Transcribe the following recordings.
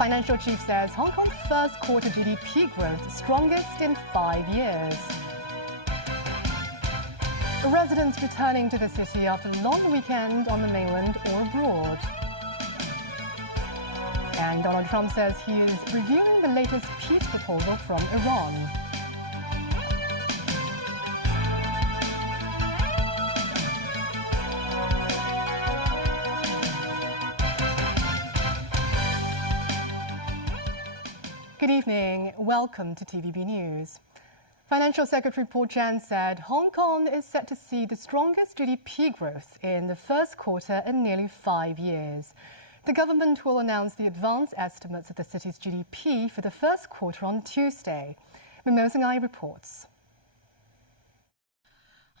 Financial chief says Hong Kong's first quarter GDP growth strongest in 5 years. Residents returning to the city after a long weekend on the mainland or abroad. And Donald Trump says he is reviewing the latest peace proposal from Iran. Good evening. Welcome to TVB News. Financial Secretary Paul Chan said Hong Kong is set to see the strongest GDP growth in the first quarter in nearly 5 years. The government will announce the advance estimates of the city's GDP for the first quarter on Tuesday. Mimosa Ngai reports.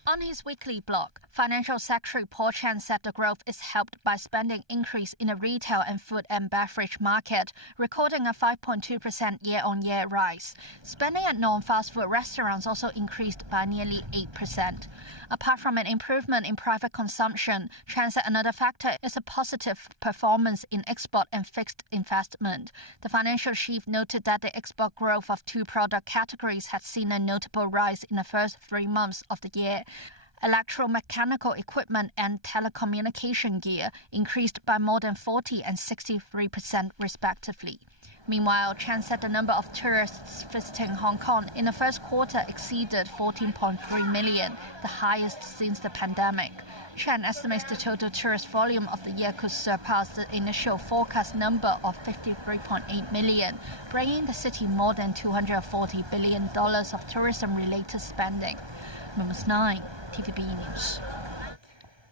On his weekly blog, Financial Secretary Paul Chan said the growth is helped by spending increase in the retail and food and beverage market, recording a 5.2% year-on-year rise. Spending at non-fast food restaurants also increased by nearly 8%. Apart from an improvement in private consumption, Chan said another factor is a positive performance in export and fixed investment. The financial chief noted that the export growth of two product categories had seen a notable rise in the first 3 months of the year. Electromechanical equipment and telecommunication gear increased by more than 40% and 63% respectively. Meanwhile, Chan said the number of tourists visiting Hong Kong in the first quarter exceeded 14.3 million, the highest since the pandemic. Chan estimates the total tourist volume of the year could surpass the initial forecast number of 53.8 million, bringing the city more than $240 billion of tourism-related spending. Mimosa Ngai, TVB News.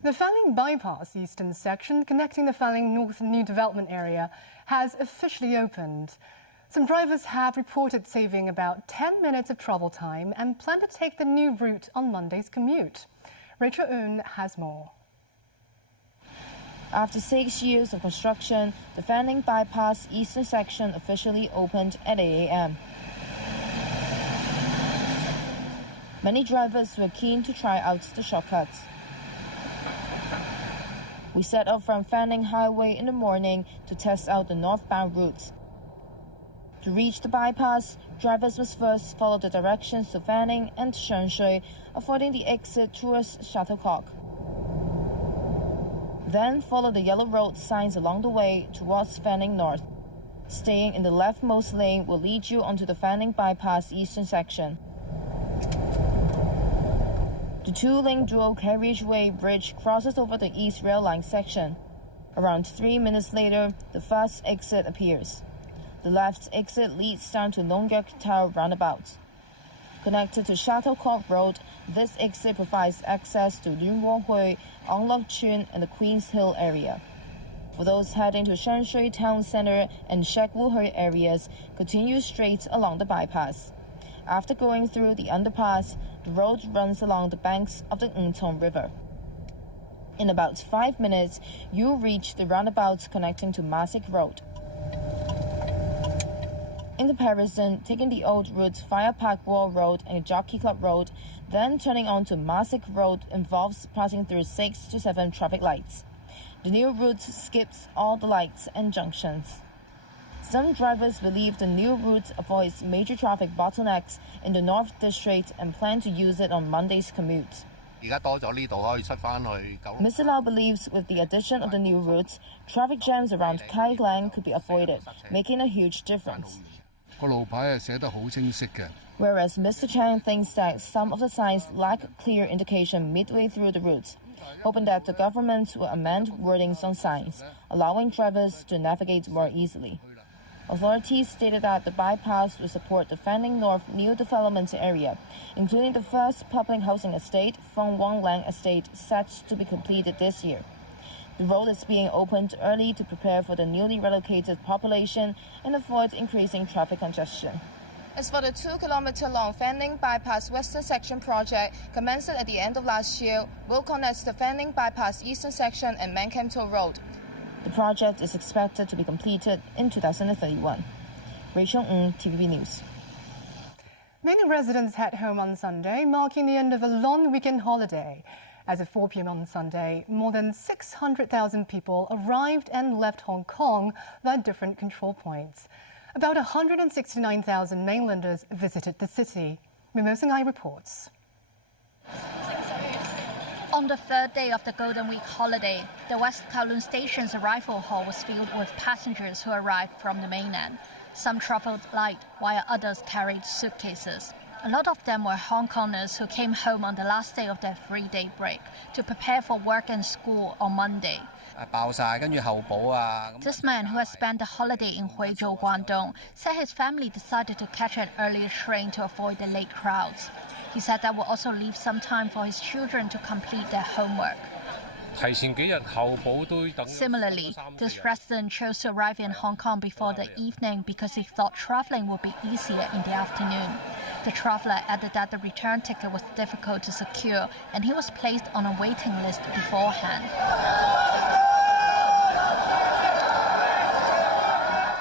The Fanling bypass eastern section connecting the Fanling North New Development Area has officially opened. Some drivers have reported saving about 10 minutes of travel time and plan to take the new route on Monday's commute. Rachel Un has more. After 6 years of construction, the Fanling bypass eastern section officially opened at 8 a.m. Many drivers were keen to try out the shortcuts. We set off from Fanling Highway in the morning to test out the northbound route. To reach the bypass, drivers must first follow the directions to Fanling and Shenshui, avoiding the exit towards Shuttlecock. Then follow the yellow road signs along the way towards Fanling North. Staying in the leftmost lane will lead you onto the Fanling bypass eastern section. The two-lane dual carriageway bridge crosses over the East Rail Line section. Around 3 minutes later, the first exit appears. The left exit leads down to Nong Yuk Tower roundabout. Connected to Shuttlecock Road, this exit provides access to Lun Wo Hui, Ong Lok Chun, and the Queen's Hill area. For those heading to Shenshui Town Center and Shek Wu Hui areas, continue straight along the bypass. After going through the underpass, the road runs along the banks of the Ngtong River. In about 5 minutes, you'll reach the roundabout connecting to Ma Sik Road. In comparison, taking the old route via Park Wall Road and Jockey Club Road, then turning onto Ma Sik Road involves passing through 6 to 7 traffic lights. The new route skips all the lights and junctions. Some drivers believe the new route avoids major traffic bottlenecks in the North District and plan to use it on Monday's commute. Mr. Lau believes with the addition of the new route, traffic jams around Kai Lang could be avoided, making a huge difference. Whereas Mr. Chang thinks that some of the signs lack clear indication midway through the route, hoping that the government will amend wordings on signs, allowing drivers to navigate more easily. Authorities stated that the bypass will support the Fanling North New Development Area, including the first public housing estate, Feng Wang Lang Estate, set to be completed this year. The road is being opened early to prepare for the newly relocated population and avoid increasing traffic congestion. As for the 2-kilometer-long Fanling Bypass Western Section project, commenced at the end of last year, will connect the Fanling Bypass Eastern Section and Man Kam To Road. The project is expected to be completed in 2031. Rachel Ng, TVB News. Many residents head home on Sunday, marking the end of a long weekend holiday. As of 4 p.m. on Sunday, more than 600,000 people arrived and left Hong Kong via different control points. About 169,000 mainlanders visited the city. Mimosang reports. On the third day of the Golden Week holiday, the West Kowloon Station's arrival hall was filled with passengers who arrived from the mainland. Some travelled light, while others carried suitcases. A lot of them were Hong Kongers who came home on the last day of their 3-day break to prepare for work and school on Monday. This man, who has spent the holiday in Huizhou, Guangdong, said his family decided to catch an earlier train to avoid the late crowds. He said that will also leave some time for his children to complete their homework. Similarly, this resident chose to arrive in Hong Kong before the evening because he thought travelling would be easier in the afternoon. The traveller added that the return ticket was difficult to secure and he was placed on a waiting list beforehand.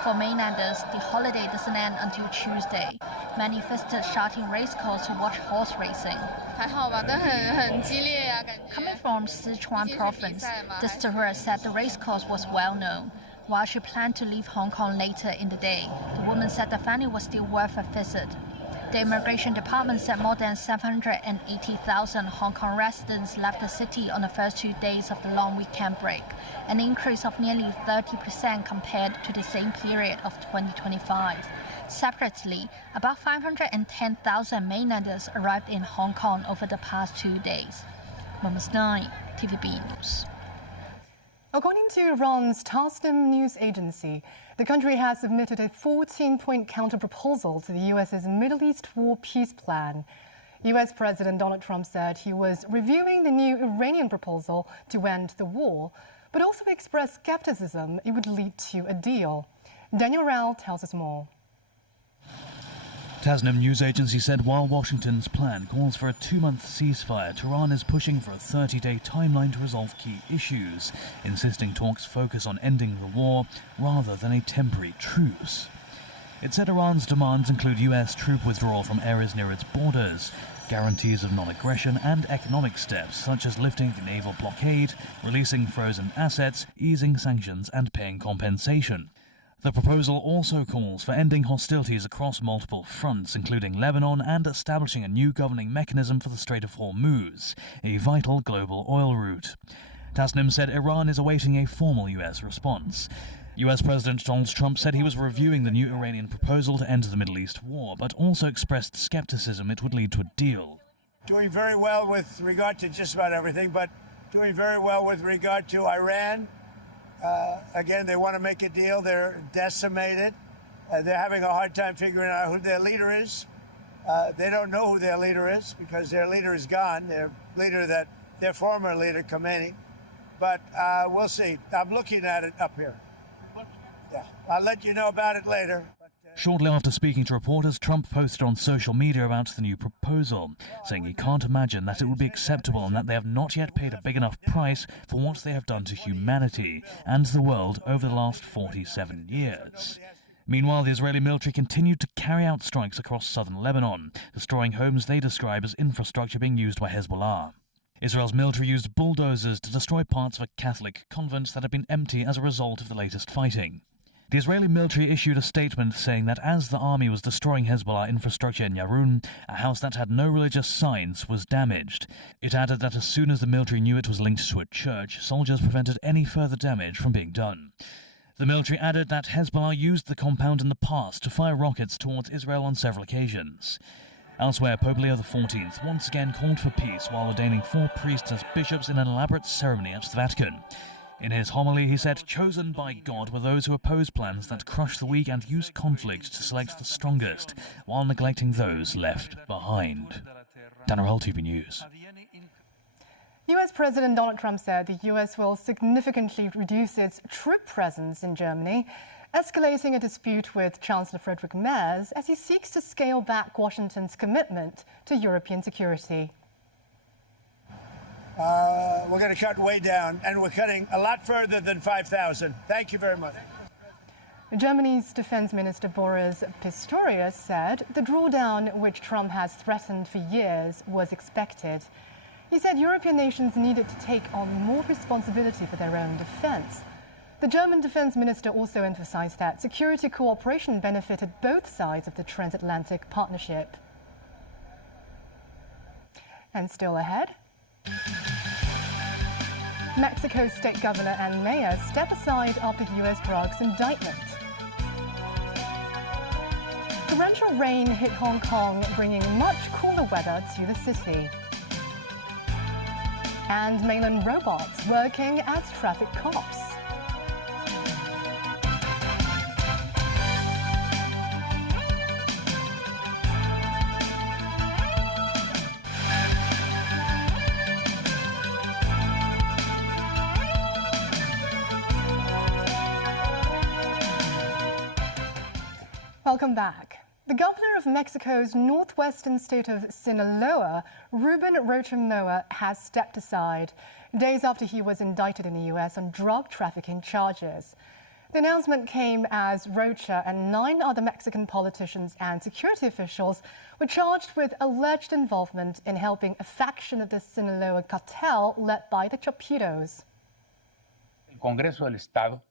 For mainlanders, the holiday doesn't end until Tuesday. Many visited Shatin racecourse to watch horse racing. Coming from Sichuan province, this tourist said the racecourse was well known. While she planned to leave Hong Kong later in the day, the woman said the venue was still worth a visit. The Immigration Department said more than 780,000 Hong Kong residents left the city on the first 2 days of the long weekend break, an increase of nearly 30% compared to the same period of 2025. Separately, about 510,000 mainlanders arrived in Hong Kong over the past 2 days. Moments 9, TVB News. According to Iran's Tasnim news agency, the country has submitted a 14-point counter-proposal to the U.S.'s Middle East war peace plan. U.S. President Donald Trump said he was reviewing the new Iranian proposal to end the war, but also expressed skepticism it would lead to a deal. Daniel Rao tells us more. Tasnim news agency said while Washington's plan calls for a 2-month ceasefire, Tehran is pushing for a 30-day timeline to resolve key issues, insisting talks focus on ending the war rather than a temporary truce. It said Iran's demands include U.S. troop withdrawal from areas near its borders, guarantees of non-aggression and economic steps such as lifting the naval blockade, releasing frozen assets, easing sanctions and paying compensation. The proposal also calls for ending hostilities across multiple fronts, including Lebanon, and establishing a new governing mechanism for the Strait of Hormuz, a vital global oil route. Tasnim said Iran is awaiting a formal U.S. response. U.S. President Donald Trump said he was reviewing the new Iranian proposal to end the Middle East war, but also expressed skepticism it would lead to a deal. Doing very well with regard to just about everything, but doing very well with regard to Iran. Again, they want to make a deal. They're decimated. They're having a hard time figuring out who their leader is. They don't know who their leader is because their leader is gone. Their former leader, Khomeini. But we'll see. I'm looking at it up here. Yeah, I'll let you know about it later. Shortly after speaking to reporters, Trump posted on social media about the new proposal, saying he can't imagine that it would be acceptable and that they have not yet paid a big enough price for what they have done to humanity and the world over the last 47 years. Meanwhile, the Israeli military continued to carry out strikes across southern Lebanon, destroying homes they describe as infrastructure being used by Hezbollah. Israel's military used bulldozers to destroy parts of a Catholic convent that had been empty as a result of the latest fighting. The Israeli military issued a statement saying that as the army was destroying Hezbollah infrastructure in Yarun, a house that had no religious signs was damaged. It added that as soon as the military knew it was linked to a church, soldiers prevented any further damage from being done. The military added that Hezbollah used the compound in the past to fire rockets towards Israel on several occasions. Elsewhere, Pope Leo XIV once again called for peace while ordaining 4 priests as bishops in an elaborate ceremony at the Vatican. In his homily, he said, "Chosen by God were those who oppose plans that crush the weak and use conflict to select the strongest, while neglecting those left behind." Daniel, TV News. U.S. President Donald Trump said the U.S. will significantly reduce its troop presence in Germany, escalating a dispute with Chancellor Friedrich Merz as he seeks to scale back Washington's commitment to European security. We're going to cut way down, and we're cutting a lot further than 5,000. Thank you very much. Germany's Defense Minister Boris Pistorius said the drawdown, which Trump has threatened for years, was expected. He said European nations needed to take on more responsibility for their own defense. The German defense minister also emphasized that security cooperation benefited both sides of the transatlantic partnership. And still ahead, Mexico's state governor and mayor step aside after U.S. drugs indictment. Torrential rain hit Hong Kong, bringing much cooler weather to the city. And mainland robots working as traffic cops. Welcome back. The governor of Mexico's northwestern state of Sinaloa, Ruben Rocha has stepped aside days after he was indicted in the U.S. on drug trafficking charges. The announcement came as Rocha and 9 other Mexican politicians and security officials were charged with alleged involvement in helping a faction of the Sinaloa cartel led by the Chapitos. El Congreso del Estado.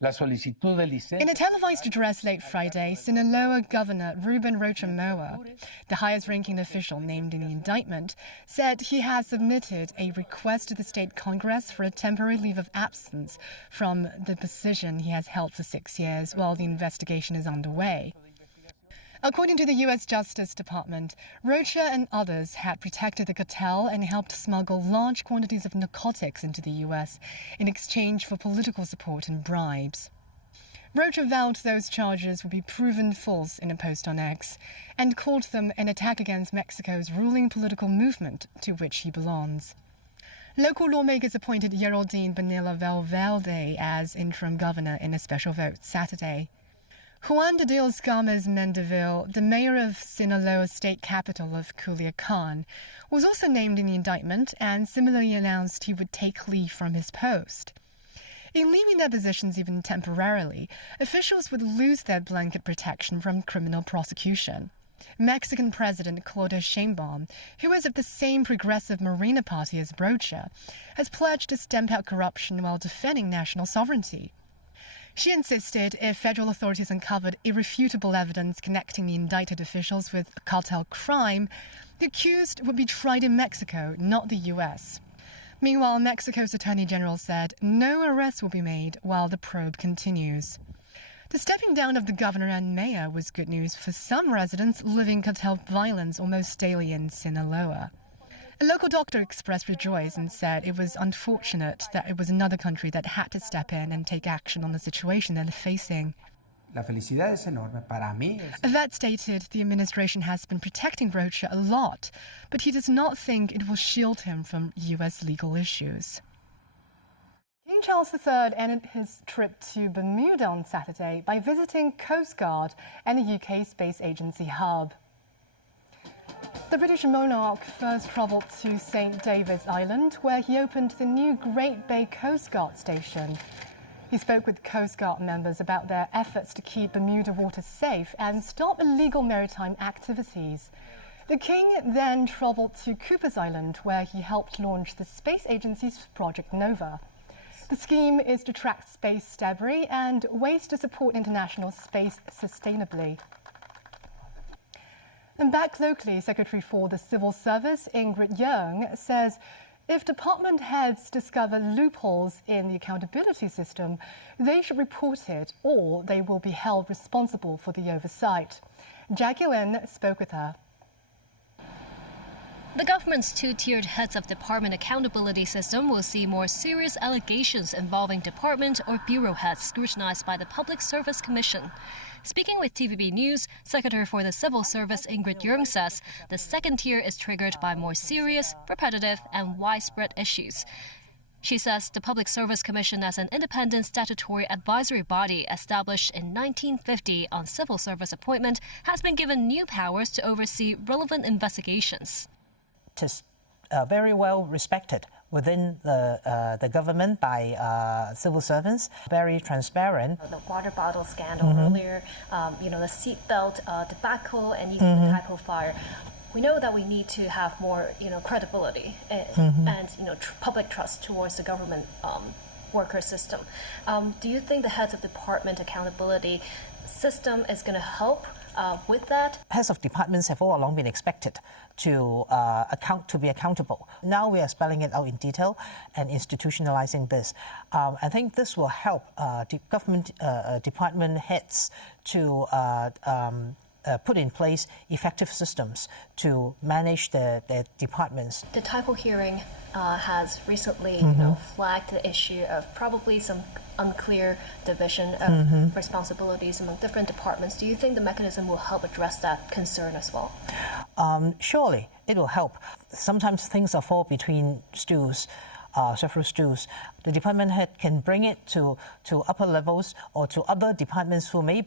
In a televised address late Friday, Sinaloa Governor Ruben Rocha, the highest-ranking official named in the indictment, said he has submitted a request to the state Congress for a temporary leave of absence from the position he has held for 6 years while the investigation is underway. According to the U.S. Justice Department, Rocha and others had protected the cartel and helped smuggle large quantities of narcotics into the U.S. in exchange for political support and bribes. Rocha vowed those charges would be proven false in a post on X and called them an attack against Mexico's ruling political movement to which he belongs. Local lawmakers appointed Geraldine Bonilla Valverde as interim governor in a special vote Saturday. Juan de Dios Gomez Mendeville, the mayor of Sinaloa's state capital of Culiacan, was also named in the indictment and similarly announced he would take leave from his post. In leaving their positions even temporarily, officials would lose their blanket protection from criminal prosecution. Mexican President Claudia Sheinbaum, who is of the same progressive Morena party as Rocha, has pledged to stamp out corruption while defending national sovereignty. She insisted if federal authorities uncovered irrefutable evidence connecting the indicted officials with cartel crime, the accused would be tried in Mexico, not the U.S. Meanwhile, Mexico's Attorney General said no arrests will be made while the probe continues. The stepping down of the governor and mayor was good news for some residents living cartel violence almost daily in Sinaloa. A local doctor expressed rejoice and said it was unfortunate that it was another country that had to step in and take action on the situation they're facing. La felicidad es enorme para mí. A vet stated the administration has been protecting Rocha a lot, but he does not think it will shield him from U.S. legal issues. King Charles III ended his trip to Bermuda on Saturday by visiting Coast Guard and the UK Space Agency hub. The British monarch first travelled to St. David's Island, where he opened the new Great Bay Coast Guard station. He spoke with Coast Guard members about their efforts to keep Bermuda waters safe and stop illegal maritime activities. The King then travelled to Cooper's Island, where he helped launch the space agency's Project Nova. The scheme is to track space debris and ways to support international space sustainably. And back locally, Secretary for the Civil Service, Ingrid Yeung, says if department heads discover loopholes in the accountability system, they should report it or they will be held responsible for the oversight. Jackie Lin spoke with her. The government's two-tiered heads of department accountability system will see more serious allegations involving department or bureau heads scrutinized by the Public Service Commission. Speaking with TVB News, Secretary for the Civil Service Ingrid Yeung says the second tier is triggered by more serious, repetitive, and widespread issues. She says the Public Service Commission, as an independent statutory advisory body established in 1950 on civil service appointment, has been given new powers to oversee relevant investigations. It is very well respected within the government by civil servants, very transparent. The water bottle scandal earlier, the seatbelt debacle, and even the type of fire. we know that we need to have more, credibility and public trust towards the government worker system. Do you think the heads of department accountability system is going to help with that? Heads of departments have all along been expected to be accountable. Now we are spelling it out in detail and institutionalizing this. I think this will help government department heads to put in place effective systems to manage their departments. The typo hearing has recently flagged the issue of probably some unclear division of responsibilities among different departments. Do you think the mechanism will help address that concern as well? Surely it will help. Sometimes things are fall between stools. Several stools. The department head can bring it to upper levels or to other departments who may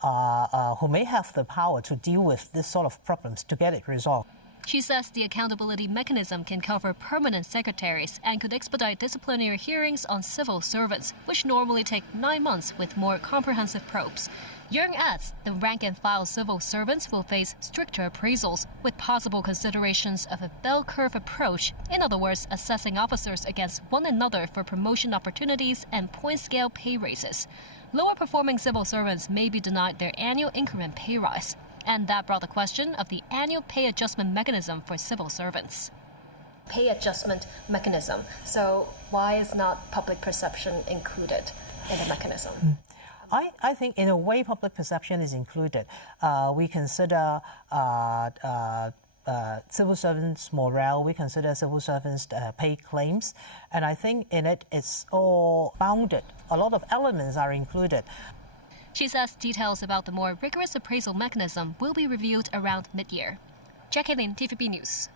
have the power to deal with this sort of problems to get it resolved. She says the accountability mechanism can cover permanent secretaries and could expedite disciplinary hearings on civil servants, which normally take 9 months with more comprehensive probes. Yeung adds the rank-and-file civil servants will face stricter appraisals, with possible considerations of a bell curve approach, in other words, assessing officers against one another for promotion opportunities and point-scale pay raises. Lower-performing civil servants may be denied their annual increment pay rise, and that brought the question of the annual pay adjustment mechanism for civil servants. Pay adjustment mechanism. So why is not public perception included in the mechanism? I think in a way public perception is included. We consider civil servants' morale, we consider civil servants' pay claims, and I think in it it's all bounded. A lot of elements are included. She says details about the more rigorous appraisal mechanism will be revealed around mid-year. Jackie Lin, TVB News.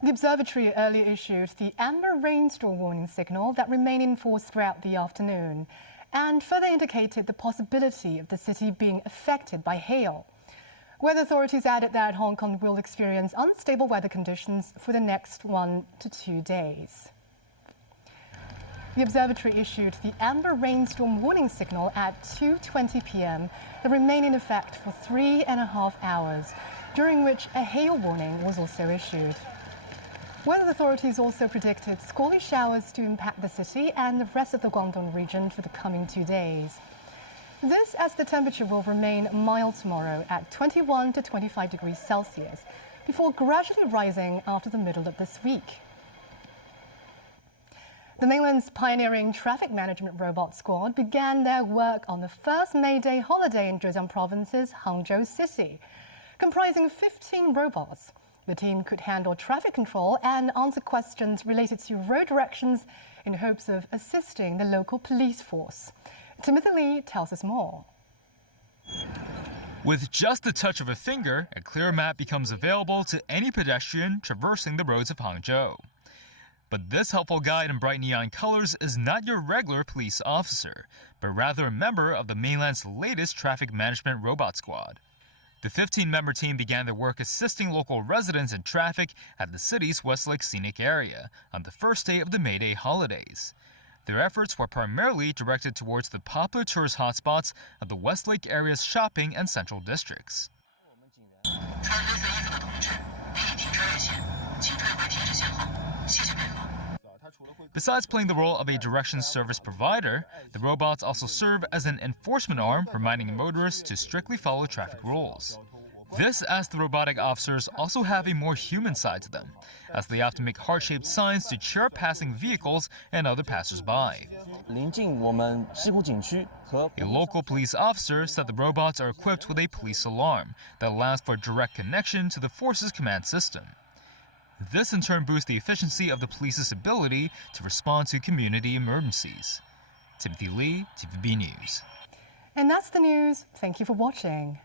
The observatory earlier issued the amber rainstorm warning signal that remained in force throughout the afternoon, and further indicated the possibility of the city being affected by hail. Weather authorities added that Hong Kong will experience unstable weather conditions for the next 1 to 2 days. The observatory issued the amber rainstorm warning signal at 2:20 p.m. that remained in effect for 3.5 hours, during which a hail warning was also issued. Weather authorities also predicted squally showers to impact the city and the rest of the Guangdong region for the coming 2 days. This as the temperature will remain mild tomorrow at 21 to 25 degrees Celsius, before gradually rising after the middle of this week. The mainland's pioneering traffic management robot squad began their work on the first May Day holiday in Zhejiang Province's Hangzhou City. Comprising 15 robots, the team could handle traffic control and answer questions related to road directions in hopes of assisting the local police force. Timothy Lee tells us more. With just the touch of a finger, a clear map becomes available to any pedestrian traversing the roads of Hangzhou. But this helpful guide in bright neon colors is not your regular police officer, but rather a member of the mainland's latest traffic management robot squad. The 15-member team began their work assisting local residents in traffic at the city's Westlake Scenic Area on the first day of the May Day holidays. Their efforts were primarily directed towards the popular tourist hotspots of the Westlake area's shopping and central districts. Besides playing the role of a directions service provider, the robots also serve as an enforcement arm, reminding motorists to strictly follow traffic rules. This as the robotic officers also have a more human side to them, as they often make heart-shaped signs to cheer up passing vehicles and other passers-by. A local police officer said the robots are equipped with a police alarm that allows for direct connection to the force's command system. This in turn boosts the efficiency of the police's ability to respond to community emergencies. Timothy Lee, TVB News. And that's the news. Thank you for watching.